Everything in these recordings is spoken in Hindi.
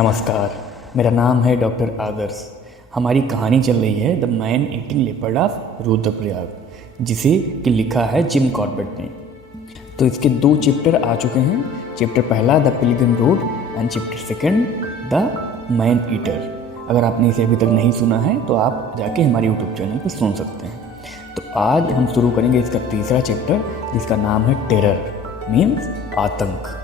नमस्कार, मेरा नाम है डॉक्टर आदर्श। हमारी कहानी चल रही है the man eating leopard of Rudraprayag, जिसे कि लिखा है जिम कॉर्बेट ने। तो इसके 2 चैप्टर आ चुके हैं। चैप्टर पहला the Pilgrim road and chapter second the man eater. अगर आपने इसे अभी तक नहीं सुना है तो आप जाके हमारे यूट्यूब चैनल पर सुन सकते हैं। तो आज हम शुरू करेंगे इसका तीसरा चैप्टर, जिसका नाम है टेरर मीन्स आतंक।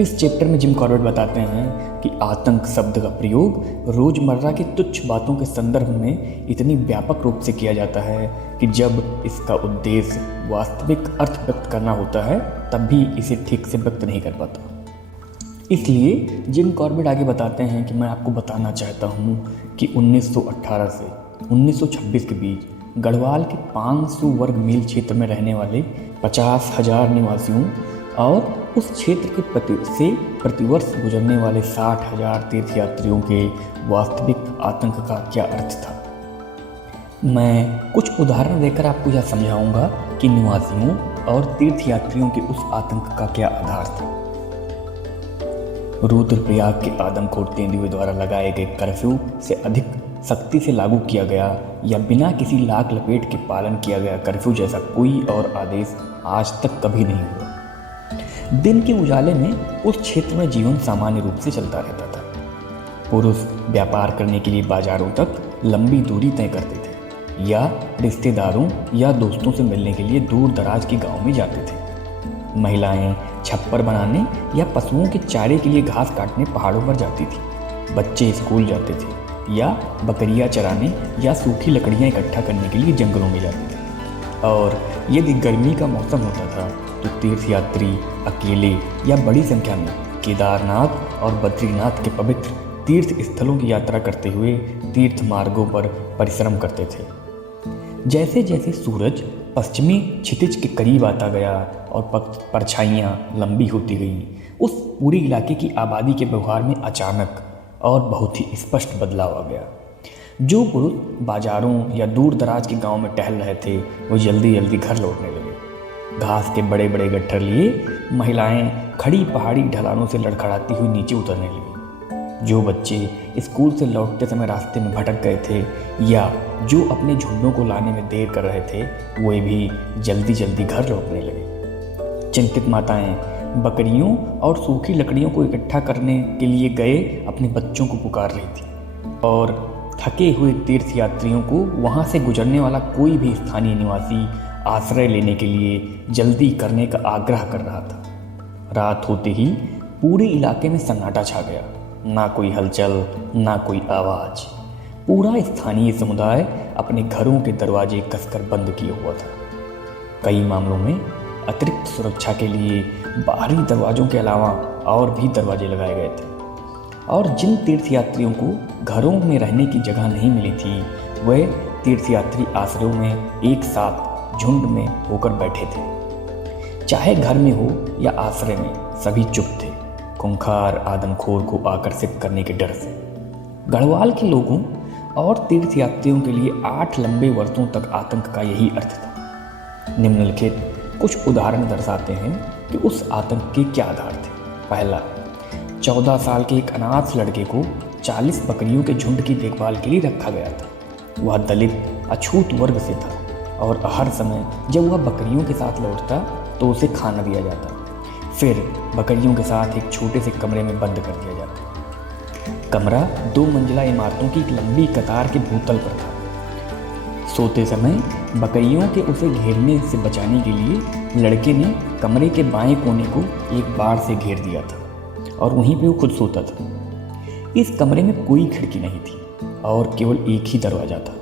इस चैप्टर में जिम कॉर्बेट बताते हैं कि आतंक शब्द का प्रयोग रोज़मर्रा की तुच्छ बातों के संदर्भ में इतनी व्यापक रूप से किया जाता है कि जब इसका उद्देश्य वास्तविक अर्थ व्यक्त करना होता है तब भी इसे ठीक से व्यक्त नहीं कर पाता। इसलिए जिम कॉर्बेट आगे बताते हैं कि मैं आपको बताना चाहता हूँ कि 1918 से 1926 के बीच गढ़वाल के 500 वर्ग मील क्षेत्र में रहने वाले 50,000 निवासियों और उस क्षेत्र के प्रतिवर्ष गुजरने वाले 60,000 तीर्थयात्रियों के वास्तविक आतंक का क्या अर्थ था। मैं कुछ उदाहरण देकर आपको यह समझाऊंगा कि निवासियों और तीर्थयात्रियों के उस आतंक का क्या आधार था। रुद्रप्रयाग के आदमखोर तेंदुए द्वारा लगाए गए कर्फ्यू से अधिक सख्ती से लागू किया गया या बिना किसी लाग लपेट के पालन किया गया कर्फ्यू जैसा कोई और आदेश आज तक कभी नहीं हुआ। दिन के उजाले में उस क्षेत्र में जीवन सामान्य रूप से चलता रहता था। पुरुष व्यापार करने के लिए बाजारों तक लंबी दूरी तय करते थे या रिश्तेदारों या दोस्तों से मिलने के लिए दूर दराज के गांव में जाते थे। महिलाएं छप्पर बनाने या पशुओं के चारे के लिए घास काटने पहाड़ों पर जाती थी। बच्चे स्कूल जाते थे या बकरियां चराने या सूखी लकड़ियां इकट्ठा करने के लिए जंगलों में जाते थे। और यदि गर्मी का मौसम होता था तो तीर्थयात्री अकेले या बड़ी संख्या में केदारनाथ और बद्रीनाथ के पवित्र तीर्थ स्थलों की यात्रा करते हुए तीर्थ मार्गों पर परिश्रम करते थे। जैसे जैसे सूरज पश्चिमी क्षितिज के करीब आता गया और परछाइयाँ लंबी होती गईं, उस पूरे इलाके की आबादी के व्यवहार में अचानक और बहुत ही स्पष्ट बदलाव आ गया। जो पुरुष बाजारों या दूर दराज के गांव में टहल रहे थे वो जल्दी जल्दी घर लौटने लगे। घास के बड़े बड़े गट्ठर लिए महिलाएं खड़ी पहाड़ी ढलानों से लड़खड़ाती हुई नीचे उतरने लगी। जो बच्चे स्कूल से लौटते समय रास्ते में भटक गए थे या जो अपने झुंडों को लाने में देर कर रहे थे वे भी जल्दी जल्दी घर लौटने लगे। चिंतित माताएं बकरियों और सूखी लकड़ियों को इकट्ठा करने के लिए गए अपने बच्चों को पुकार रही थी और थके हुए तीर्थयात्रियों को वहां से गुजरने वाला कोई भी स्थानीय निवासी आश्रय लेने के लिए जल्दी करने का आग्रह कर रहा था। रात होते ही पूरे इलाके में सन्नाटा छा गया। ना कोई हलचल, ना कोई आवाज। पूरा स्थानीय समुदाय अपने घरों के दरवाजे कसकर बंद किए हुआ था। कई मामलों में अतिरिक्त सुरक्षा के लिए बाहरी दरवाजों के अलावा और भी दरवाजे लगाए गए थे। और जिन तीर्थयात्रियों को घरों में रहने की जगह नहीं मिली थी वे तीर्थयात्री आश्रयों में एक साथ झुंड में होकर बैठे थे। चाहे घर में हो या आश्रय में, सभी चुप थे, खूंखार आदमखोर को आकर्षित करने के डर से। गढ़वाल के लोगों और तीर्थयात्रियों के लिए 8 लंबे वर्षों तक आतंक का यही अर्थ था। निम्नलिखित कुछ उदाहरण दर्शाते हैं कि उस आतंक के क्या आधार थे। पहला, 14 साल के एक अनाथ लड़के को 40 बकरियों के झुंड की देखभाल के लिए रखा गया था। वह दलित अछूत वर्ग से था और हर समय जब वह बकरियों के साथ लौटता तो उसे खाना दिया जाता, फिर बकरियों के साथ एक छोटे से कमरे में बंद कर दिया जाता। कमरा 2 मंजिला इमारतों की एक लंबी कतार के भूतल पर था। सोते समय बकरियों के उसे घेरने से बचाने के लिए लड़के ने कमरे के बाएं कोने को एक बाड़ से घेर दिया था और वहीं पे वो खुद सोता था। इस कमरे में कोई खिड़की नहीं थी और केवल एक ही दरवाज़ा था।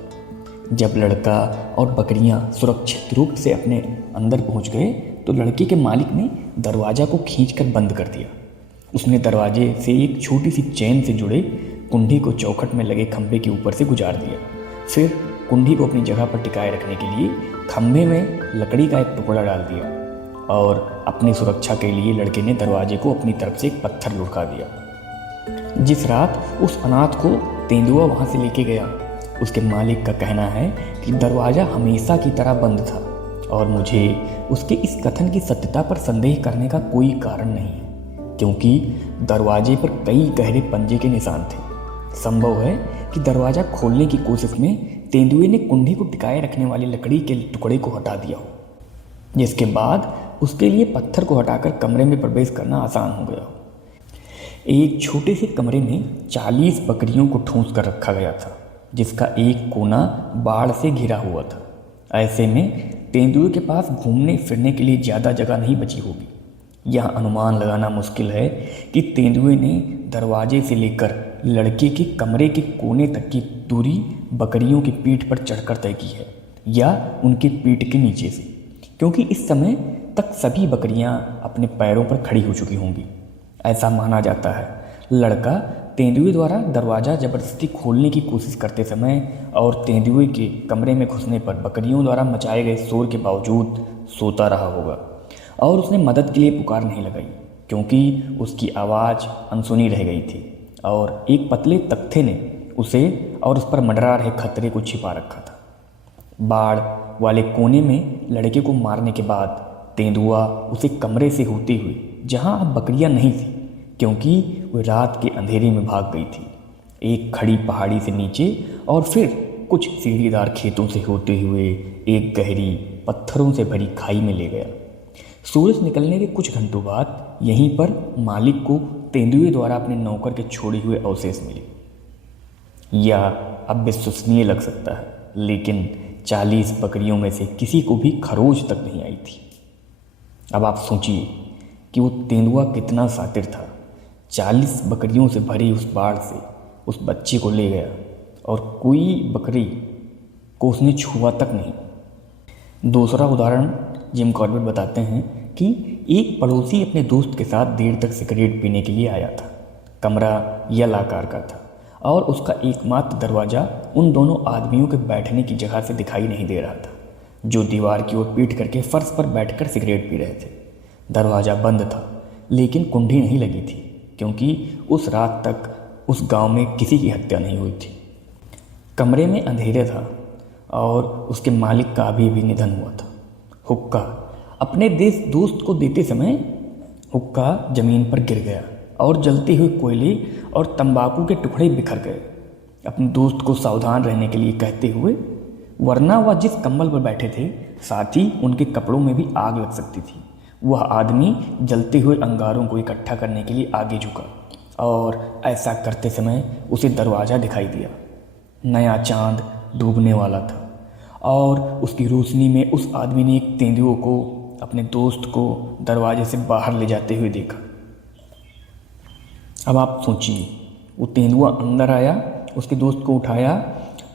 जब लड़का और बकरियां सुरक्षित रूप से अपने अंदर पहुंच गए तो लड़के के मालिक ने दरवाज़ा को खींचकर बंद कर दिया। उसने दरवाजे से एक छोटी सी चेन से जुड़े कुंडी को चौखट में लगे खंभे के ऊपर से गुजार दिया। फिर कुंडी को अपनी जगह पर टिकाए रखने के लिए खंभे में लकड़ी का एक टुकड़ा डाल दिया और अपनी सुरक्षा के लिए लड़के ने दरवाजे को अपनी तरफ से एक पत्थर लुढ़का दिया। जिस रात उस अनाथ को तेंदुआ वहाँ से लेके गया, उसके मालिक का कहना है कि दरवाज़ा हमेशा की तरह बंद था और मुझे उसके इस कथन की सत्यता पर संदेह करने का कोई कारण नहीं है। क्योंकि दरवाजे पर कई गहरे पंजे के निशान थे। संभव है कि दरवाज़ा खोलने की कोशिश में तेंदुए ने कुंडी को टिकाए रखने वाली लकड़ी के टुकड़े को हटा दिया हो, जिसके बाद उसके लिए पत्थर को हटाकर कमरे में प्रवेश करना आसान हो गया हो। एक छोटे से कमरे में 40 बकरियों को ठूंस कर रखा गया था, जिसका एक कोना बाढ़ से घिरा हुआ था। ऐसे में तेंदुए के पास घूमने फिरने के लिए ज़्यादा जगह नहीं बची होगी। यह अनुमान लगाना मुश्किल है कि तेंदुए ने दरवाजे से लेकर लड़के के कमरे के कोने तक की दूरी बकरियों की पीठ पर चढ़कर तय की है या उनकी पीठ के नीचे से, क्योंकि इस समय तक सभी बकरियां अपने पैरों पर खड़ी हो चुकी होंगी। ऐसा माना जाता है लड़का तेंदुए द्वारा दरवाज़ा ज़बरदस्ती खोलने की कोशिश करते समय और तेंदुए के कमरे में घुसने पर बकरियों द्वारा मचाए गए शोर के बावजूद सोता रहा होगा और उसने मदद के लिए पुकार नहीं लगाई, क्योंकि उसकी आवाज़ अनसुनी रह गई थी और एक पतले तख्ते ने उसे और उस पर मंडरा रहे खतरे को छिपा रखा था। बाढ़ वाले कोने में लड़के को मारने के बाद तेंदुआ उसे कमरे से होते हुए, जहां अब बकरियां नहीं थी क्योंकि वह रात के अंधेरे में भाग गई थी, एक खड़ी पहाड़ी से नीचे और फिर कुछ सीढ़ीदार खेतों से होते हुए एक गहरी पत्थरों से भरी खाई में ले गया। सूरज निकलने के कुछ घंटों बाद यहीं पर मालिक को तेंदुए द्वारा अपने नौकर के छोड़े हुए अवशेष मिले। यह अब विश्वसनीय लग सकता है, लेकिन 40 बकरियों में से किसी को भी खरोच तक नहीं आई थी। अब आप सोचिए कि वो तेंदुआ कितना शातिर था। 40 बकरियों से भरी उस बाढ़ से उस बच्चे को ले गया और कोई बकरी को उसने छुआ तक नहीं। दूसरा उदाहरण जिम कॉर्बेट बताते हैं कि एक पड़ोसी अपने दोस्त के साथ देर तक सिगरेट पीने के लिए आया था। कमरा यल आकार का था और उसका एकमात्र दरवाज़ा उन दोनों आदमियों के बैठने की जगह से दिखाई नहीं दे रहा था, जो दीवार की ओर पीठ करके फर्श पर बैठकर सिगरेट पी रहे थे। दरवाज़ा बंद था, लेकिन कुंडी नहीं लगी थी, क्योंकि उस रात तक उस गांव में किसी की हत्या नहीं हुई थी। कमरे में अंधेरे था और उसके मालिक का अभी भी निधन हुआ था। हुक्का अपने दोस्त को देते समय हुक्का ज़मीन पर गिर गया और जलते हुए कोयले और तंबाकू के टुकड़े बिखर गए। अपने दोस्त को सावधान रहने के लिए कहते हुए, वरना वह जिस कंबल पर बैठे थे साथ ही उनके कपड़ों में भी आग लग सकती थी। वह आदमी जलते हुए अंगारों को इकट्ठा करने के लिए आगे झुका और ऐसा करते समय उसे दरवाज़ा दिखाई दिया। नया चांद डूबने वाला था और उसकी रोशनी में उस आदमी ने एक तेंदुए को, अपने दोस्त को दरवाजे से बाहर ले जाते हुए देखा। अब आप सोचिए, वो तेंदुआ अंदर आया, उसके दोस्त को उठाया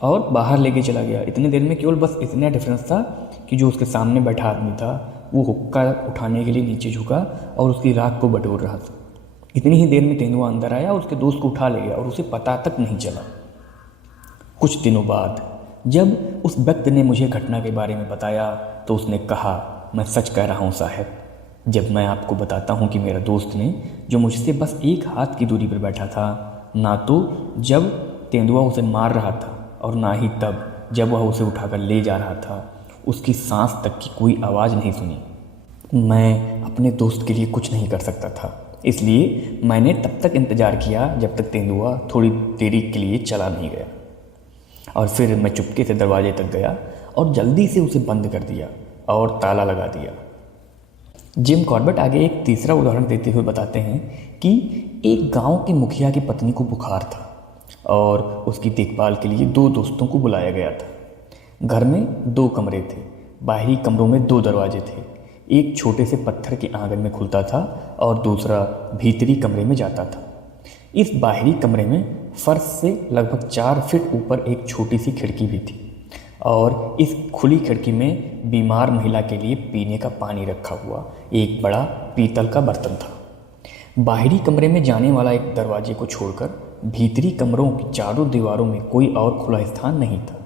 और बाहर लेके चला गया। इतनी देर में केवल बस इतना डिफरेंस था कि जो उसके सामने बैठा आदमी था वो हुक्का उठाने के लिए नीचे झुका और उसकी राख को बटोर रहा था। इतनी ही देर में तेंदुआ अंदर आया और उसके दोस्त को उठा ले गया और उसे पता तक नहीं चला। कुछ दिनों बाद जब उस व्यक्ति ने मुझे घटना के बारे में बताया तो उसने कहा, मैं सच कह रहा हूँ साहब, जब मैं आपको बताता हूँ कि मेरा दोस्त ने, जो मुझसे बस एक हाथ की दूरी पर बैठा था, ना तो जब तेंदुआ उसे मार रहा था और ना ही तब जब वह उसे उठाकर ले जा रहा था, उसकी सांस तक की कोई आवाज़ नहीं सुनी। मैं अपने दोस्त के लिए कुछ नहीं कर सकता था, इसलिए मैंने तब तक इंतज़ार किया जब तक तेंदुआ थोड़ी देरी के लिए चला नहीं गया, और फिर मैं चुपके से दरवाजे तक गया और जल्दी से उसे बंद कर दिया और ताला लगा दिया। जिम कॉर्बेट आगे एक तीसरा उदाहरण देते हुए बताते हैं कि एक गांव के मुखिया की पत्नी को बुखार था और उसकी देखभाल के लिए 2 दोस्तों को बुलाया गया था। घर में 2 कमरे थे। बाहरी कमरों में 2 दरवाजे थे। एक छोटे से पत्थर के आंगन में खुलता था और दूसरा भीतरी कमरे में जाता था। इस बाहरी कमरे में फर्श से लगभग 4 फीट ऊपर एक छोटी सी खिड़की भी थी और इस खुली खिड़की में बीमार महिला के लिए पीने का पानी रखा हुआ एक बड़ा पीतल का बर्तन था। बाहरी कमरे में जाने वाला एक दरवाजे को छोड़कर भीतरी कमरों की चारों दीवारों में कोई और खुला स्थान नहीं था।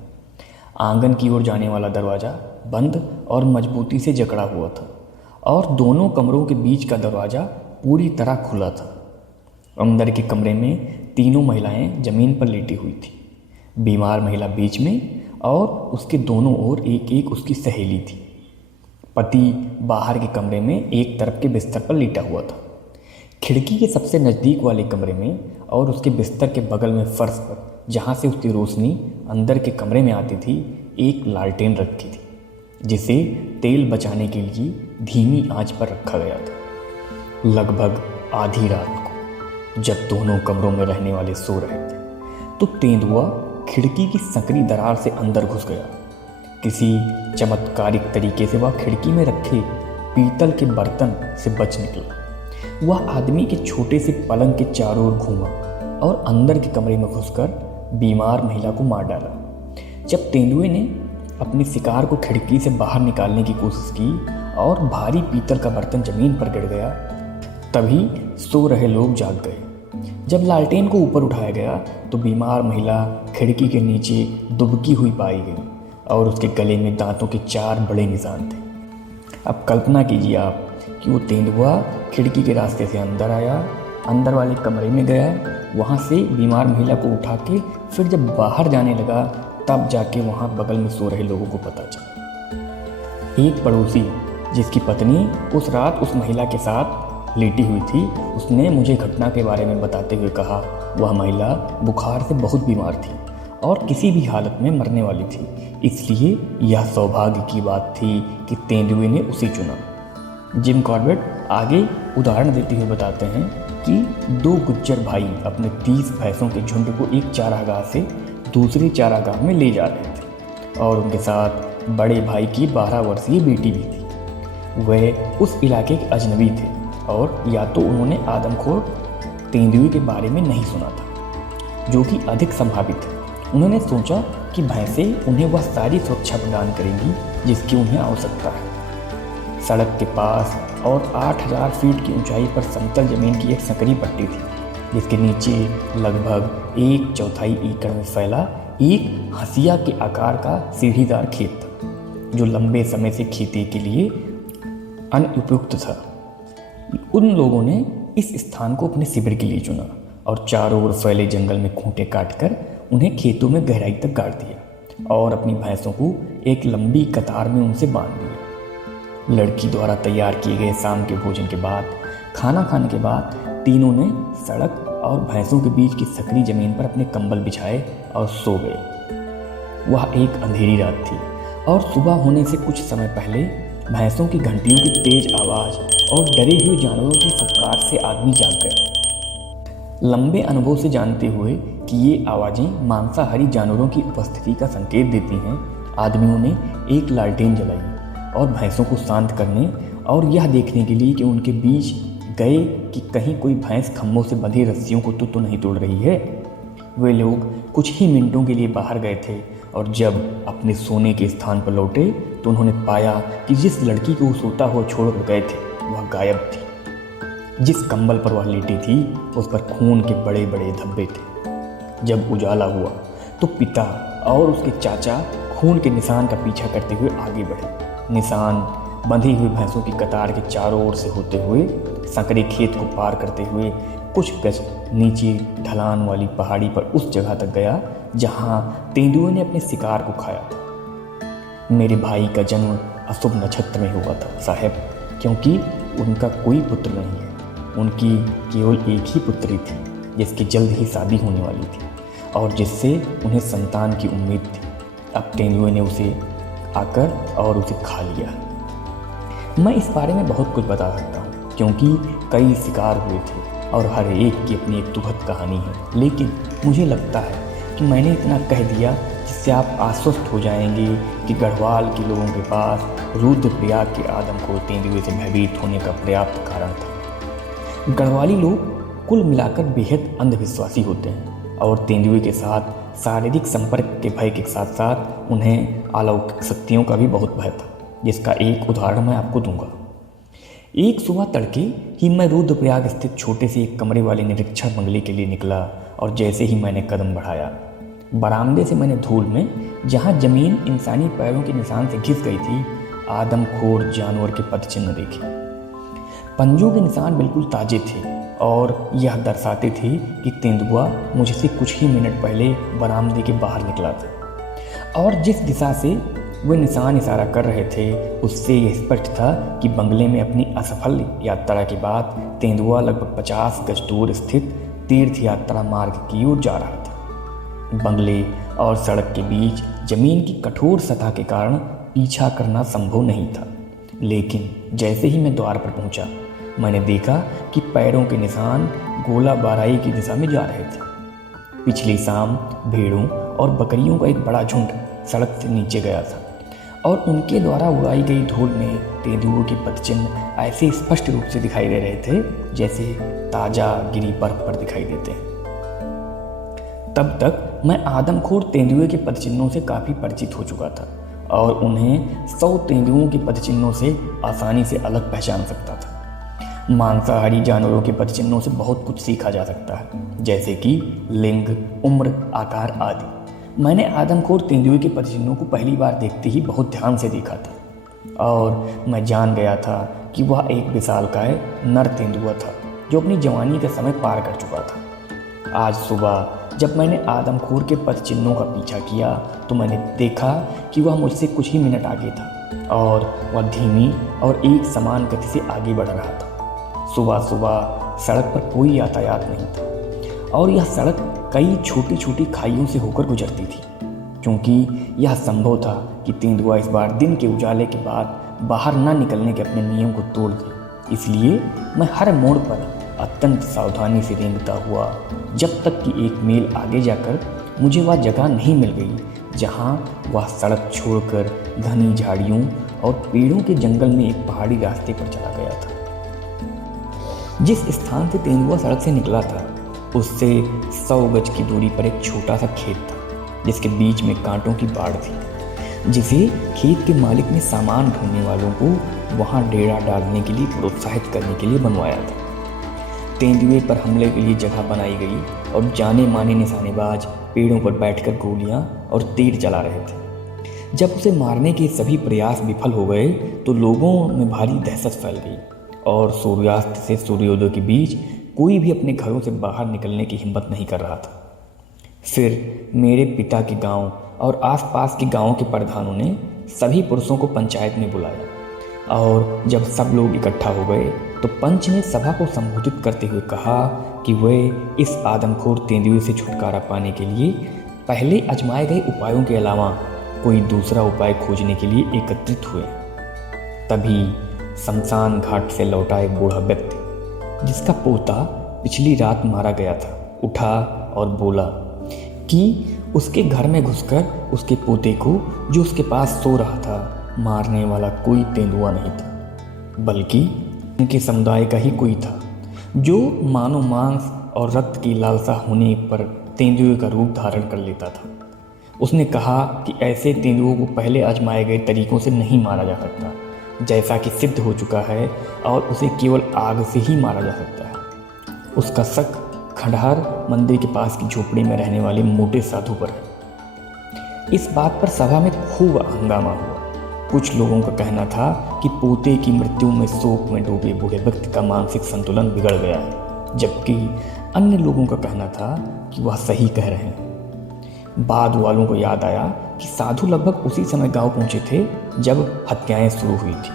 आंगन की ओर जाने वाला दरवाज़ा बंद और मजबूती से जकड़ा हुआ था और दोनों कमरों के बीच का दरवाज़ा पूरी तरह खुला था। अंदर के कमरे में तीनों महिलाएं जमीन पर लेटी हुई थी। बीमार महिला बीच में और उसके दोनों ओर एक एक उसकी सहेली थी। पति बाहर के कमरे में एक तरफ के बिस्तर पर लेटा हुआ था। खिड़की के सबसे नज़दीक वाले कमरे में और उसके बिस्तर के बगल में फर्श पर, जहाँ से उसकी रोशनी अंदर के कमरे में आती थी, एक लालटेन रखी थी जिसे तेल बचाने के लिए धीमी आंच पर रखा गया था। लगभग आधी रात को जब दोनों कमरों में रहने वाले सो रहे थे तो तेंदुआ खिड़की की संकरी दरार से अंदर घुस गया। किसी चमत्कारिक तरीके से वह खिड़की में रखे पीतल के बर्तन से बच निकला। वह आदमी के छोटे से पलंग के चारों ओर घूमा और अंदर के कमरे में घुसकर बीमार महिला को मार डाला। जब तेंदुए ने अपने शिकार को खिड़की से बाहर निकालने की कोशिश की और भारी पीतल का बर्तन जमीन पर गिर गया, तभी सो रहे लोग जाग गए। जब लालटेन को ऊपर उठाया गया तो बीमार महिला खिड़की के नीचे दुबकी हुई पाई गई और उसके गले में दांतों के 4 बड़े निशान थे। अब कल्पना कीजिए आप कि वो तेंदुआ खिड़की के रास्ते से अंदर आया, अंदर वाले कमरे में गया, वहाँ से बीमार महिला को उठा के फिर जब बाहर जाने लगा तब जाके वहाँ बगल में सो रहे लोगों को पता चला। एक पड़ोसी जिसकी पत्नी उस रात उस महिला के साथ लेटी हुई थी, उसने मुझे घटना के बारे में बताते हुए कहा वह महिला बुखार से बहुत बीमार थी और किसी भी हालत में मरने वाली थी, इसलिए यह सौभाग्य की बात थी कि तेंदुए ने उसे चुना। जिम कॉर्बेट आगे उदाहरण देते हुए बताते हैं कि 2 गुज्जर भाई अपने 30 भैंसों के झुंड को एक चारागाह से दूसरे चारागाह में ले जा रहे थे और उनके साथ बड़े भाई की 12 वर्षीय बेटी भी थी। वह उस इलाके के अजनबी थे और या तो उन्होंने आदमखोर तेंदुए के बारे में नहीं सुना था, जो कि अधिक संभावित है। उन्होंने सोचा कि भैंसें उन्हें वह सारी सुरक्षा प्रदान करेंगी जिसकी उन्हें आवश्यकता है। सड़क के पास और 8000 फीट की ऊंचाई पर समतल जमीन की एक संकरी पट्टी थी जिसके नीचे लगभग 1/4 एकड़ में फैला एक हंसिया के आकार का सीढ़ीदार खेत था, जो लंबे समय से खेती के लिए अनुपयुक्त था। उन लोगों ने इस स्थान को अपने शिविर के लिए चुना और चारों ओर फैले जंगल में खूंटे काटकर उन्हें खेतों में गहराई तक गाड़ दिया और अपनी भैंसों को एक लंबी कतार में उनसे बांध दिया। लड़की द्वारा तैयार किए गए शाम के भोजन के बाद, खाना खाने के बाद तीनों ने सड़क और भैंसों के बीच की सकरी जमीन पर अपने कंबल बिछाए और सो गए। वह एक अंधेरी रात थी और सुबह होने से कुछ समय पहले भैंसों की घंटियों की तेज आवाज़ और डरे हुए जानवरों की फुफकार से आदमी जाग गया। लंबे अनुभव से जानते हुए कि ये आवाज़ें मांसाहारी जानवरों की उपस्थिति का संकेत देती हैं, आदमियों ने एक लालटेन जलाई और भैंसों को शांत करने और यह देखने के लिए कि उनके बीच गए कि कहीं कोई भैंस खम्भों से बंधी रस्सियों को तो नहीं तोड़ रही है। वे लोग कुछ ही मिनटों के लिए बाहर गए थे और जब अपने सोने के स्थान पर लौटे तो उन्होंने पाया कि जिस लड़की को वो सोता हुआ छोड़कर गए थे वह गायब थी। जिस कंबल पर वह लेटी थी उस पर खून के बड़े बड़े धब्बे थे। जब उजाला हुआ तो पिता और उसके चाचा खून के निशान का पीछा करते हुए आगे बढ़े। निशान बंधी हुई भैंसों की कतार के चारों ओर से होते हुए संकरे खेत को पार करते हुए कुछ गज नीचे ढलान वाली पहाड़ी पर उस जगह तक गया जहां तेंदुए ने अपने शिकार को खाया था। मेरे भाई का जन्म अशुभ नक्षत्र में हुआ था साहब, क्योंकि उनका कोई पुत्र नहीं है। उनकी केवल एक ही पुत्री थी जिसकी जल्द ही शादी होने वाली थी और जिससे उन्हें संतान की उम्मीद थी। अब तेंदुए ने उसे आकर और उसे खा लिया। मैं इस बारे में बहुत कुछ बता सकता हूँ क्योंकि कई शिकार हुए थे और हर एक की अपनी एक दुखद कहानी है, लेकिन मुझे लगता है कि मैंने इतना कह दिया जिससे आप आश्वस्त हो जाएंगे कि गढ़वाल के लोगों के पास रुद्रप्रयाग के आदमखोर तेंदुए से भयभीत होने का पर्याप्त कारण था। गढ़वाली लोग कुल मिलाकर बेहद अंधविश्वासी होते हैं और तेंदुए के साथ शारीरिक संपर्क के भय के साथ साथ उन्हें अलौकिक शक्तियों का भी बहुत भय था, जिसका एक उदाहरण मैं आपको दूंगा। एक सुबह तड़के ही मैं रुद्रप्रयाग स्थित छोटे से एक कमरे वाले निरीक्षण बंगले के लिए निकला और जैसे ही मैंने कदम बढ़ाया, बरामदे से मैंने धूल में जहां जमीन इंसानी पैरों के निशान से घिस गई थी, आदमखोर जानवर के पदचिन्ह देखे। पंजों के निशान बिल्कुल ताजे थे और यह दर्शाते थे कि तेंदुआ मुझसे कुछ ही मिनट पहले बरामदे के बाहर निकला था और जिस दिशा से वे निशान इशारा कर रहे थे उससे यह स्पष्ट था कि बंगले में अपनी असफल यात्रा के बाद तेंदुआ लगभग 50 गज दूर स्थित तीर्थ यात्रा मार्ग की ओर जा रहा था। बंगले और सड़क के बीच जमीन की कठोर सतह के कारण पीछा करना संभव नहीं था, लेकिन जैसे ही मैं द्वार पर पहुंचा मैंने देखा कि पैरों के निशान गोला बाराई की दिशा में जा रहे थे। पिछली शाम भेड़ों और बकरियों का एक बड़ा झुंड सड़क से नीचे गया था और उनके द्वारा उड़ाई गई धूल में तेंदुओं के पदचिन्ह ऐसे स्पष्ट रूप से दिखाई दे रहे थे जैसे ताजा गिरी बर्फ पर दिखाई देते हैं। तब तक मैं आदमखोर तेंदुए के पदचिन्हों से काफ़ी परिचित हो चुका था और उन्हें 100 तेंदुओं के पदचिन्हों से आसानी से अलग पहचान सकता था। मांसाहारी जानवरों के पदचिन्हों से बहुत कुछ सीखा जा सकता है, जैसे कि लिंग, उम्र, आकार आदि। मैंने आदमखोर तेंदुए के पदचिन्हों को पहली बार देखते ही बहुत ध्यान से देखा था और मैं जान गया था कि वह एक विशालकाय नर तेंदुआ था जो अपनी जवानी का समय पार कर चुका था। आज सुबह जब मैंने आदमखोर के पदचिन्हों का पीछा किया तो मैंने देखा कि वह मुझसे कुछ ही मिनट आगे था और वह धीमी और एक समान गति से आगे बढ़ रहा था। सुबह सुबह सड़क पर कोई यातायात नहीं था और यह सड़क कई छोटी छोटी खाइयों से होकर गुजरती थी। क्योंकि यह संभव था कि तेंदुआ इस बार दिन के उजाले के बाद बाहर न निकलने के अपने नियम को तोड़ दे, इसलिए मैं हर मोड़ पर अत्यंत सावधानी से रेंगता हुआ जब तक कि एक मील आगे जाकर मुझे वह जगह नहीं मिल गई जहाँ वह सड़क छोड़कर घनी झाड़ियों और पेड़ों के जंगल में एक पहाड़ी रास्ते पर चला गया था। जिस स्थान से तेंदुआ सड़क से निकला था उससे 100 गज की दूरी पर एक छोटा सा खेत था जिसके बीच में कांटों की बाढ़ थी, जिसे खेत के मालिक ने सामान ढोने वालों को वहां डेरा डालने के लिए प्रोत्साहित करने के लिए बनवाया था। तेंदुए पर हमले के लिए जगह बनाई गई और जाने माने निशानेबाज पेड़ों पर बैठकर गोलियां और तीर चला रहे थे। जब उसे मारने के सभी प्रयास विफल हो गए तो लोगों में भारी दहशत फैल गई और सूर्यास्त से सूर्योदय के बीच कोई भी अपने घरों से बाहर निकलने की हिम्मत नहीं कर रहा था। फिर मेरे पिता के गांव और आसपास के गांवों के प्रधानों ने सभी पुरुषों को पंचायत में बुलाया और जब सब लोग इकट्ठा हो गए तो पंच ने सभा को संबोधित करते हुए कहा कि वे इस आदमखोर तेंदुए से छुटकारा पाने के लिए पहले आजमाए गए उपायों के अलावा कोई दूसरा उपाय खोजने के लिए एकत्रित हुए। तभी शमशान घाट से लौटा एक बूढ़ा व्यक्ति जिसका पोता पिछली रात मारा गया था उठा और बोला कि उसके घर में घुसकर उसके पोते को जो उसके पास सो रहा था मारने वाला कोई तेंदुआ नहीं था, बल्कि उनके समुदाय का ही कोई था जो मानव मांस और रक्त की लालसा होने पर तेंदुए का रूप धारण कर लेता था। उसने कहा कि ऐसे तेंदुओं को पहले आजमाए गए तरीकों से नहीं मारा जा सकता, जैसा कि सिद्ध हो चुका है, और उसे केवल आग से ही मारा जा सकता है। उसका शक खंडहर मंदिर के पास की झोपड़ी में रहने वाले मोटे साधु पर है। इस बात पर सभा में खूब हंगामा हुआ। कुछ लोगों का कहना था कि पोते की मृत्यु में शोक में डूबे बूढ़े व्यक्ति का मानसिक संतुलन बिगड़ गया है, जबकि अन्य लोगों का कहना था कि वह सही कह रहे हैं। बाद वालों को याद आया कि साधु लगभग उसी समय गांव पहुंचे थे जब हत्याएं शुरू हुई थी,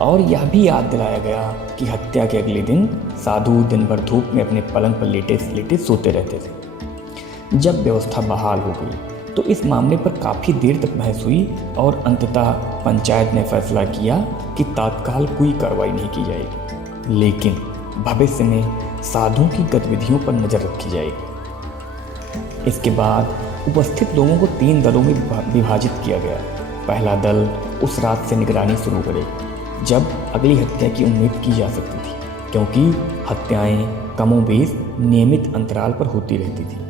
और यह भी याद दिलाया गया कि हत्या के अगले दिन साधु दिन भर धूप में अपने पलंग पर लेटे लेटे सोते रहते थे। जब व्यवस्था बहाल हो गई तो इस मामले पर काफ़ी देर तक बहस हुई और अंततः पंचायत ने फैसला किया कि तत्काल कोई कार्रवाई नहीं की जाएगी, लेकिन भविष्य में साधुओं की गतिविधियों पर नज़र रखी जाएगी। इसके बाद उपस्थित लोगों को 3 दलों में विभाजित किया गया। पहला दल उस रात से निगरानी शुरू करे जब अगली हत्या की उम्मीद की जा सकती थी, क्योंकि हत्याएं कमोबेश नियमित अंतराल पर होती रहती थी।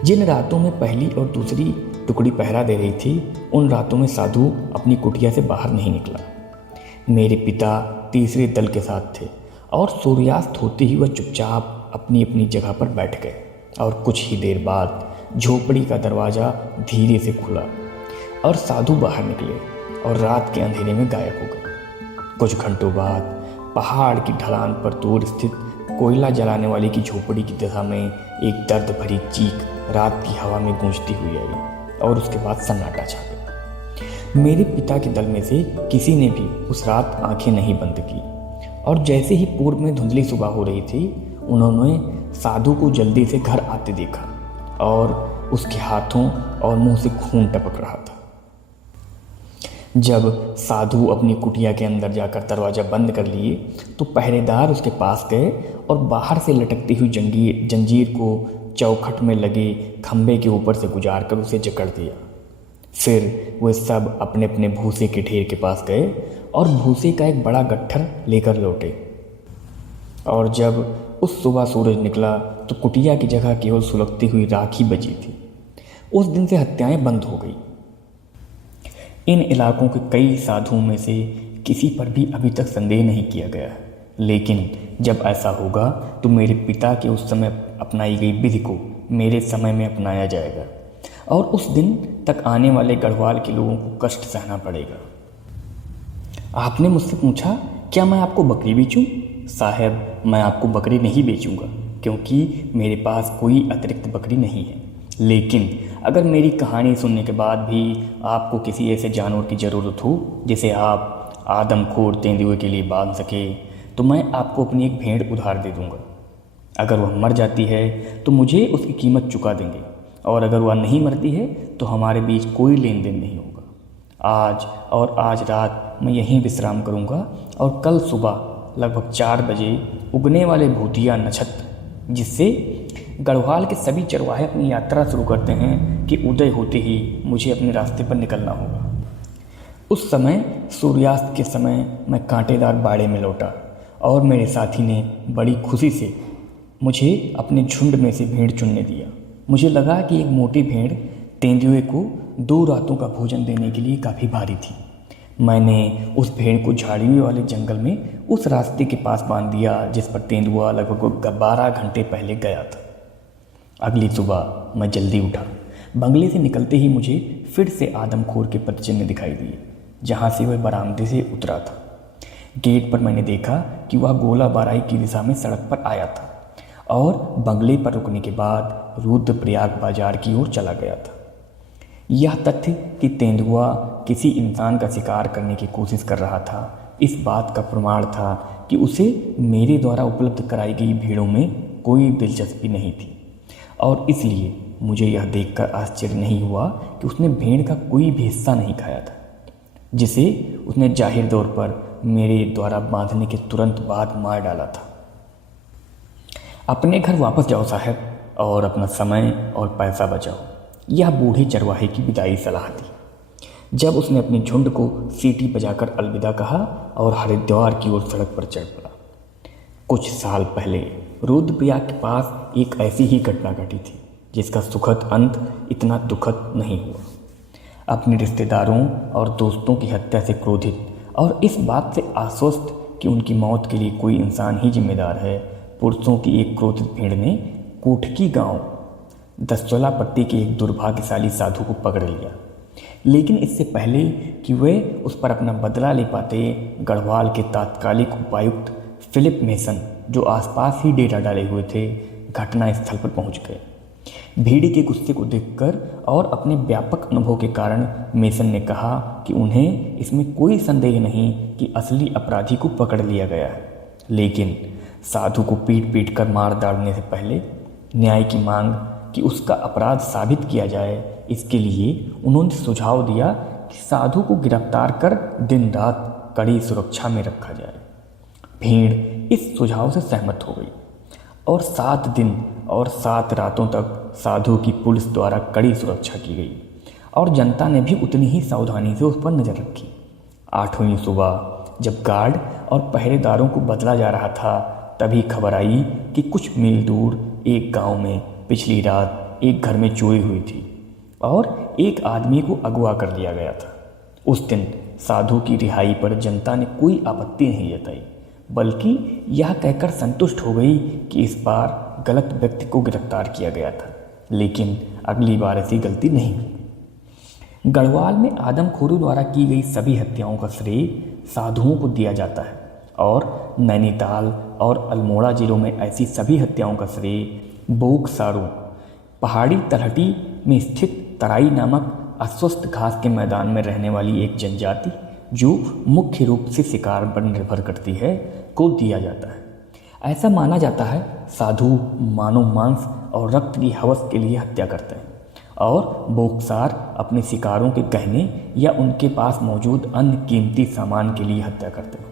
जिन रातों में पहली और दूसरी टुकड़ी पहरा दे रही थी, उन रातों में साधु अपनी कुटिया से बाहर नहीं निकला। मेरे पिता तीसरे दल के साथ थे और सूर्यास्त होते ही वह चुपचाप अपनी अपनी जगह पर बैठ गए और कुछ ही देर बाद झोपड़ी का दरवाज़ा धीरे से खुला और साधु बाहर निकले और रात के अंधेरे में गायब हो गए। कुछ घंटों बाद पहाड़ की ढलान पर दूर स्थित कोयला जलाने वाले की झोपड़ी की दिशा में एक दर्द भरी चीख रात की हवा में गूंजती हुई आई और उसके बाद सन्नाटा छा गया। मेरे पिता के दल में से किसी ने भी उस रात आंखें नहीं बंद की, और जैसे ही पूर्व में धुंधली सुबह हो रही थी, उन्होंने साधु को जल्दी से घर आते देखा और उसके हाथों और मुंह से खून टपक रहा था। जब साधु अपनी कुटिया के अंदर जाकर दरवाज़ा बंद कर लिए तो पहरेदार उसके पास गए और बाहर से लटकती हुई जंजीर को चौखट में लगे खंभे के ऊपर से गुजार कर उसे जकड़ दिया। फिर वे सब अपने अपने भूसे के ढेर के पास गए और भूसे का एक बड़ा गट्ठर लेकर लौटे। और जब उस सुबह सूरज निकला तो कुटिया की जगह केवल सुलगती हुई राख ही बची थी। उस दिन से हत्याएं बंद हो गई। इन इलाकों के कई साधुओं में से किसी पर भी अभी तक संदेह नहीं किया गया, लेकिन जब ऐसा होगा तो मेरे पिता के उस समय अपनाई गई विधि को मेरे समय में अपनाया जाएगा और उस दिन तक आने वाले गढ़वाल के लोगों को कष्ट सहना पड़ेगा। आपने मुझसे पूछा क्या मैं आपको बकरी बेचूं? साहब, मैं आपको बकरी नहीं बेचूंगा क्योंकि मेरे पास कोई अतिरिक्त बकरी नहीं है। लेकिन अगर मेरी कहानी सुनने के बाद भी आपको किसी ऐसे जानवर की ज़रूरत हो जिसे आप आदमखोर तेंदुए के लिए बांध सके, तो मैं आपको अपनी एक भेड़ उधार दे दूंगा। अगर वह मर जाती है तो मुझे उसकी कीमत चुका देंगे, और अगर वह नहीं मरती है तो हमारे बीच कोई लेन देन नहीं होगा। आज रात मैं यहीं विश्राम करूंगा और कल सुबह लगभग 4 बजे उगने वाले भूतिया नक्षत्र, जिससे गढ़वाल के सभी चरवाहे अपनी यात्रा शुरू करते हैं, कि उदय होते ही मुझे अपने रास्ते पर निकलना होगा। उस समय सूर्यास्त के समय मैं कांटेदार बाड़े में लौटा और मेरे साथी ने बड़ी खुशी से मुझे अपने झुंड में से भेड़ चुनने दिया। मुझे लगा कि एक मोटी भेड़ तेंदुए को 2 रातों का भोजन देने के लिए काफ़ी भारी थी। मैंने उस भेड़ को झाड़ियों वाले जंगल में उस रास्ते के पास बांध दिया जिस पर तेंदुआ लगभग 12 घंटे पहले गया था। अगली सुबह मैं जल्दी उठा। बंगले से निकलते ही मुझे फिर से आदमखोर के पदचिन्ह दिखाई दिए जहाँ से वह बरामदे से उतरा था। गेट पर मैंने देखा कि वह गोला बाराई की दिशा में सड़क पर आया था और बंगले पर रुकने के बाद रुद्रप्रयाग बाजार की ओर चला गया था। यह तथ्य कि तेंदुआ किसी इंसान का शिकार करने की कोशिश कर रहा था, इस बात का प्रमाण था कि उसे मेरे द्वारा उपलब्ध कराई गई भेड़ों में कोई दिलचस्पी नहीं थी, और इसलिए मुझे यह देखकर आश्चर्य नहीं हुआ कि उसने भेड़ का कोई भी हिस्सा नहीं खाया था, जिसे उसने जाहिर तौर पर मेरे द्वारा बांधने के तुरंत बाद मार डाला था। अपने घर वापस जाओ साहब, और अपना समय और पैसा बचाओ, यह बूढ़े चरवाहे की विदाई सलाह थी। जब उसने अपने झुंड को सीटी बजाकर अलविदा कहा और हरिद्वार की ओर सड़क पर चढ़ पड़ा। कुछ साल पहले रुद्रप्रयाग के पास एक ऐसी ही घटना घटी थी जिसका सुखद अंत इतना दुखद नहीं हुआ। अपने रिश्तेदारों और दोस्तों की हत्या से क्रोधित और इस बात से आश्वस्त कि उनकी मौत के लिए कोई इंसान ही जिम्मेदार है, पुरुषों की एक क्रोधित भीड़ ने कोठकी गांव दसचोला पट्टी के एक दुर्भाग्यशाली साधु को पकड़ लिया। लेकिन इससे पहले कि वे उस पर अपना बदला ले पाते, गढ़वाल के तात्कालिक उपायुक्त फिलिप मेसन, जो आसपास ही डेरा डाले हुए थे, घटना स्थल पर पहुंच गए। भीड़ के गुस्से को देखकर और अपने व्यापक अनुभव के कारण मेसन ने कहा कि उन्हें इसमें कोई संदेह नहीं कि असली अपराधी को पकड़ लिया गया है, लेकिन साधु को पीट पीट कर मार डालने से पहले न्याय की मांग कि उसका अपराध साबित किया जाए, इसके लिए उन्होंने सुझाव दिया कि साधु को गिरफ्तार कर दिन रात कड़ी सुरक्षा में रखा जाए। भीड़ इस सुझाव से सहमत हो गई और 7 दिन और 7 रातों तक साधु की पुलिस द्वारा कड़ी सुरक्षा की गई और जनता ने भी उतनी ही सावधानी से उस पर नज़र रखी। 8वीं सुबह जब गार्ड और पहरेदारों को बदला जा रहा था, तभी खबर आई कि कुछ मील दूर एक गांव में पिछली रात एक घर में चोरी हुई थी और एक आदमी को अगवा कर लिया गया था। उस दिन साधु की रिहाई पर जनता ने कोई आपत्ति नहीं जताई, बल्कि यह कहकर संतुष्ट हो गई कि इस बार गलत व्यक्ति को गिरफ्तार किया गया था, लेकिन अगली बार ऐसी गलती नहीं हुई। गढ़वाल में आदमखोरों द्वारा की गई सभी हत्याओं का श्रेय साधुओं को दिया जाता है और नैनीताल और अल्मोड़ा जिलों में ऐसी सभी हत्याओं का श्रेय बोकसारू पहाड़ी तलहटी में स्थित तराई नामक अस्वस्थ घास के मैदान में रहने वाली एक जनजाति जो मुख्य रूप से शिकार पर निर्भर करती है को दिया जाता है। ऐसा माना जाता है साधु मानव मांस और रक्त की हवस के लिए हत्या करते हैं और बोक्सार अपने शिकारों के गहने या उनके पास मौजूद अन्य कीमती सामान के लिए हत्या करते हैं।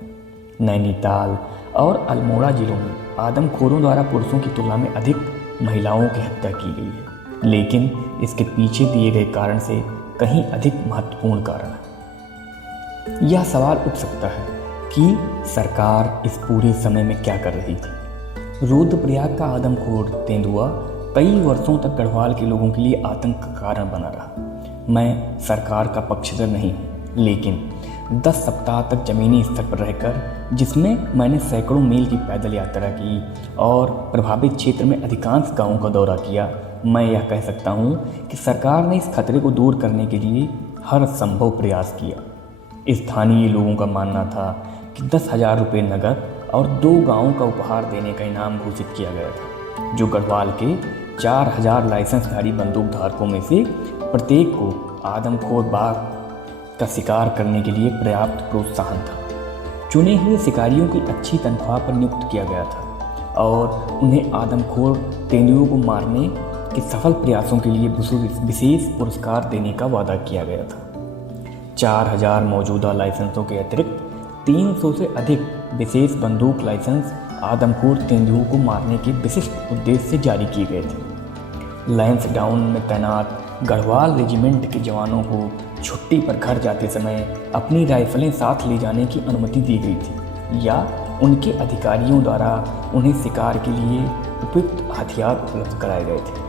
नैनीताल और अल्मोड़ा जिलों में आदमखोरों द्वारा पुरुषों की तुलना में अधिक महिलाओं की हत्या की गई है, लेकिन इसके पीछे दिए गए कारण से कहीं अधिक महत्वपूर्ण कारण है। यह सवाल उठ सकता है कि सरकार इस पूरे समय में क्या कर रही थी। रुद्रप्रयाग का आदमखोर तेंदुआ कई वर्षों तक गढ़वाल के लोगों के लिए आतंक का कारण बना रहा। मैं सरकार का पक्षधर नहीं हूँ, लेकिन 10 सप्ताह तक ज़मीनी स्तर पर रहकर, जिसमें मैंने सैकड़ों मील की पैदल यात्रा की और प्रभावित क्षेत्र में अधिकांश गांवों का दौरा किया, मैं यह कह सकता हूँ कि सरकार ने इस खतरे को दूर करने के लिए हर संभव प्रयास किया। स्थानीय लोगों का मानना था कि 10,000 रुपये नकद और 2 गांवों का उपहार देने का इनाम घोषित किया गया था, जो गढ़वाल के 4,000 लाइसेंसधारी बंदूक धारकों में से प्रत्येक को आदमखोर बाघ का शिकार करने के लिए पर्याप्त प्रोत्साहन था। चुने हुए शिकारियों की अच्छी तनख्वाह पर नियुक्त किया गया था और उन्हें आदमखोर तेंदुओं को मारने के सफल प्रयासों के लिए विशेष पुरस्कार देने का वादा किया गया था। 4,000 मौजूदा लाइसेंसों के अतिरिक्त 300 से अधिक विशेष बंदूक लाइसेंस आदमखोर तेंदुओं को मारने के विशिष्ट उद्देश्य से जारी किए गए थे। लैंसडाउन में तैनात गढ़वाल रेजिमेंट के जवानों को छुट्टी पर घर जाते समय अपनी राइफलें साथ ले जाने की अनुमति दी गई थी या उनके अधिकारियों द्वारा उन्हें शिकार के लिए उपयुक्त हथियार उपलब्ध कराए गए थे।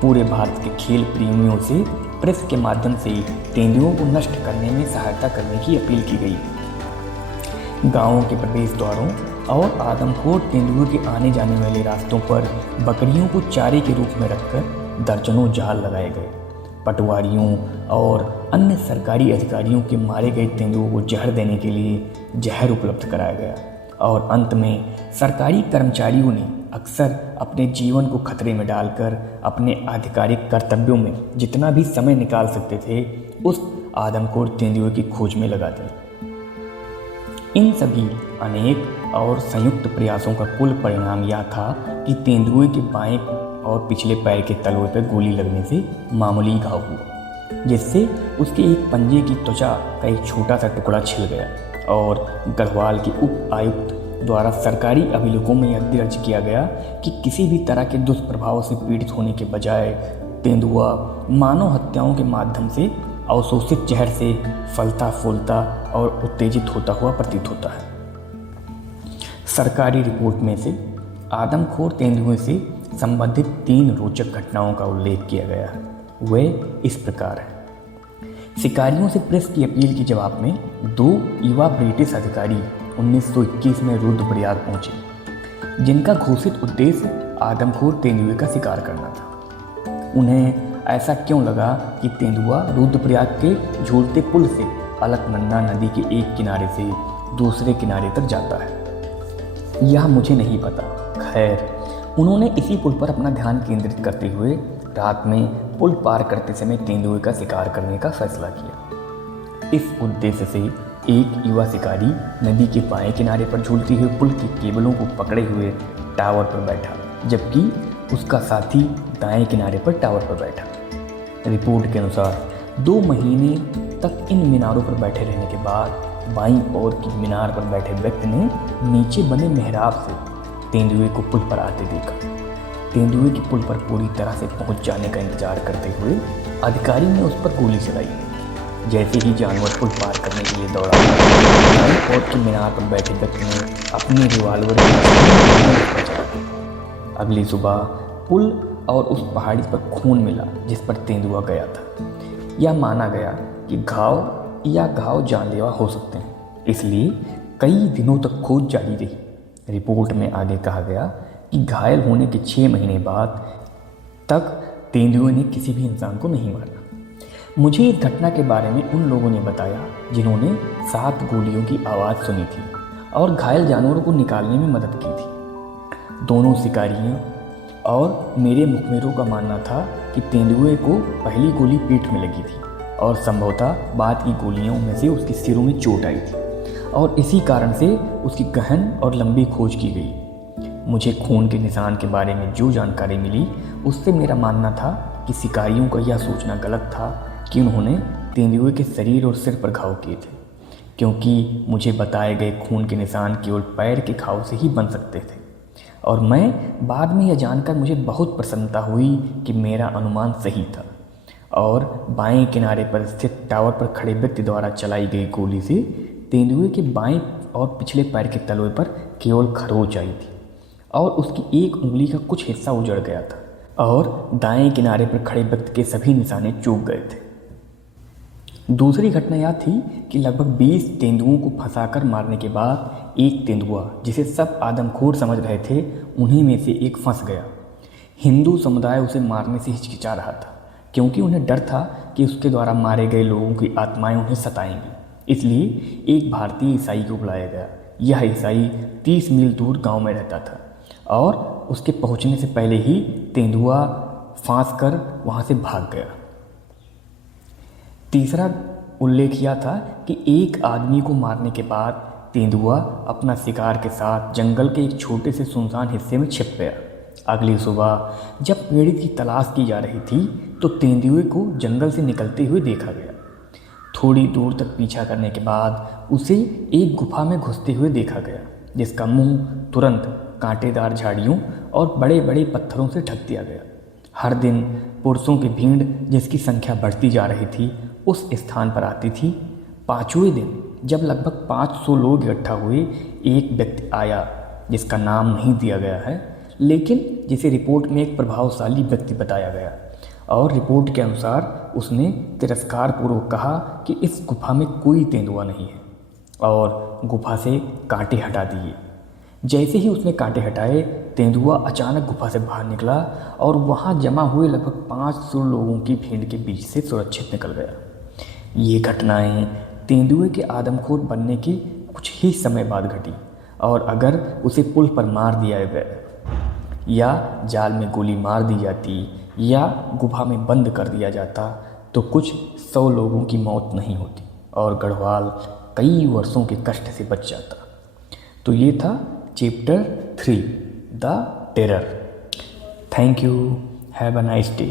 पूरे भारत के खेल प्रेमियों से प्रेस के माध्यम से तेंदुओं को नष्ट करने में सहायता करने की अपील की गई। गांवों के प्रवेश द्वारों और आदमखोर तेंदुओं के आने जाने वाले रास्तों पर बकरियों को चारे के रूप में रखकर दर्जनों जाल लगाए गए। पटवारियों और अन्य सरकारी अधिकारियों के मारे गए तेंदुओं को जहर देने के लिए जहर उपलब्ध कराया गया और अंत में सरकारी कर्मचारियों ने अक्सर अपने जीवन को खतरे में डालकर अपने आधिकारिक कर्तव्यों में जितना भी समय निकाल सकते थे उस आदमखोर तेंदुए की खोज में लगा दिया। इन सभी अनेक और संयुक्त प्रयासों का कुल परिणाम यह था कि तेंदुए के बाएं और पिछले पैर के तलवे पर गोली लगने से मामूली घाव हुआ, जिससे उसके एक पंजे की त्वचा का एक छोटा सा टुकड़ा छिल गया और गढ़वाल के उप आयुक्त द्वारा सरकारी अभिलेखों में यह दर्ज किया गया कि किसी भी तरह के दुष्प्रभाव से पीड़ित होने के बजाय तेंदुआ मानव हत्याओं के माध्यम से अवशोषित जहर से फलता फूलता और उत्तेजित होता हुआ प्रतीत होता है। सरकारी रिपोर्ट में से आदमखोर तेंदुए से संबंधित 3 रोचक घटनाओं का उल्लेख किया गया है। वे इस प्रकार हैं। शिकारियों से प्रेस की अपील के जवाब में 2 युवा ब्रिटिश अधिकारी 1921 में रुद्रप्रयाग पहुंचे, जिनका घोषित उद्देश्य आदमखोर तेंदुए का शिकार करना था। उन्हें ऐसा क्यों लगा कि तेंदुआ रुद्रप्रयाग के झूलते पुल से अलकनंदा नदी के एक किनारे से दूसरे किनारे तक जाता है, यह मुझे नहीं पता। खैर, उन्होंने इसी पुल पर अपना ध्यान केंद्रित करते हुए रात में पुल पार करते समय तेंदुए का शिकार करने का फैसला किया। इस उद्देश्य से एक युवा शिकारी नदी के बाएं किनारे पर झूलते हुए पुल की केबलों को पकड़े हुए टावर पर बैठा, जबकि उसका साथी दाएं किनारे पर टावर पर बैठा। रिपोर्ट के अनुसार 2 महीने तक इन मीनारों पर बैठे रहने के बाद बाईं ओर की मीनार पर बैठे व्यक्ति ने नीचे बने मेहराब से तेंदुए को पुल पर आते देखा। तेंदुए की पुल पर पूरी तरह से पहुंच जाने का इंतजार करते हुए अधिकारी ने उस पर गोली चलाई। जैसे ही जानवर पुल पार करने के लिए दौड़ा, दाईं ओर की मीनार पर बैठे व्यक्ति ने अपनी रिवॉल्वर चला। अगली सुबह पुल और उस पहाड़ी पर खून मिला जिस पर तेंदुआ गया था। यह माना गया कि घाव जानलेवा हो सकते हैं, इसलिए कई दिनों तक खोज जारी रही। रिपोर्ट में आगे कहा गया कि घायल होने के 6 महीने बाद तक तेंदुए ने किसी भी इंसान को नहीं मारा। मुझे इस घटना के बारे में उन लोगों ने बताया जिन्होंने 7 गोलियों की आवाज़ सुनी थी और घायल जानवरों को निकालने में मदद की थी। दोनों शिकारियों और मेरे मुखबिरों का मानना था कि तेंदुए को पहली गोली पीठ में लगी थी और संभवतः बाद की गोलियों में से उसके सिरों में चोट आई थी और इसी कारण से उसकी गहन और लंबी खोज की गई। मुझे खून के निशान के बारे में जो जानकारी मिली उससे मेरा मानना था कि शिकारियों का यह सोचना गलत था कि उन्होंने तेंदुए के शरीर और सिर पर घाव किए थे, क्योंकि मुझे बताए गए खून के निशान केवल पैर के घाव से ही बन सकते थे। और मैं बाद में यह जानकर मुझे बहुत प्रसन्नता हुई कि मेरा अनुमान सही था और बाएं किनारे पर स्थित टावर पर खड़े व्यक्ति द्वारा चलाई गई गोली से तेंदुए के बाएं और पिछले पैर के तलवे पर केवल खरोंच आई थी और उसकी एक उंगली का कुछ हिस्सा उजड़ गया था और दाएं किनारे पर खड़े व्यक्ति के सभी निशाने चूक गए थे। दूसरी घटना यह थी कि लगभग 20 तेंदुओं को फंसाकर मारने के बाद एक तेंदुआ, जिसे सब आदमखोर समझ रहे थे, उन्हीं में से एक फंस गया। हिंदू समुदाय उसे मारने से हिचकिचा रहा था क्योंकि उन्हें डर था कि उसके द्वारा मारे गए लोगों की आत्माएं उन्हें सताएंगी। इसलिए एक भारतीय ईसाई को बुलाया गया। यह ईसाई 30 मील दूर गांव में रहता था और उसके पहुंचने से पहले ही तेंदुआ फांस कर वहां से भाग गया। तीसरा उल्लेख यह था कि एक आदमी को मारने के बाद तेंदुआ अपना शिकार के साथ जंगल के एक छोटे से सुनसान हिस्से में छिप गया। अगली सुबह जब पीड़ित की तलाश की जा रही थी तो तेंदुए को जंगल से निकलते हुए देखा गया। थोड़ी दूर तक पीछा करने के बाद उसे एक गुफा में घुसते हुए देखा गया, जिसका मुंह तुरंत कांटेदार झाड़ियों और बड़े बड़े पत्थरों से ढक दिया गया। हर दिन पुरुषों की भीड़, जिसकी संख्या बढ़ती जा रही थी, उस स्थान पर आती थी। पाँचवें दिन जब लगभग 500 लोग इकट्ठा हुए, एक व्यक्ति आया जिसका नाम नहीं दिया गया है, लेकिन जिसे रिपोर्ट में एक प्रभावशाली व्यक्ति बताया गया और रिपोर्ट के अनुसार उसने तिरस्कारपूर्वक कहा कि इस गुफा में कोई तेंदुआ नहीं है और गुफा से कांटे हटा दिए। जैसे ही उसने कांटे हटाए, तेंदुआ अचानक गुफा से बाहर निकला और वहां जमा हुए लगभग 500 लोगों की भीड़ के बीच से सुरक्षित निकल गया। ये घटनाएं तेंदुए के आदमखोर बनने के कुछ ही समय बाद घटी और अगर उसे पुल पर मार दिया गया या जाल में गोली मार दी जाती या गुफा में बंद कर दिया जाता तो कुछ 100 लोगों की मौत नहीं होती और गढ़वाल कई वर्षों के कष्ट से बच जाता। तो ये था chapter 3, the terror. Thank you. Have a nice day.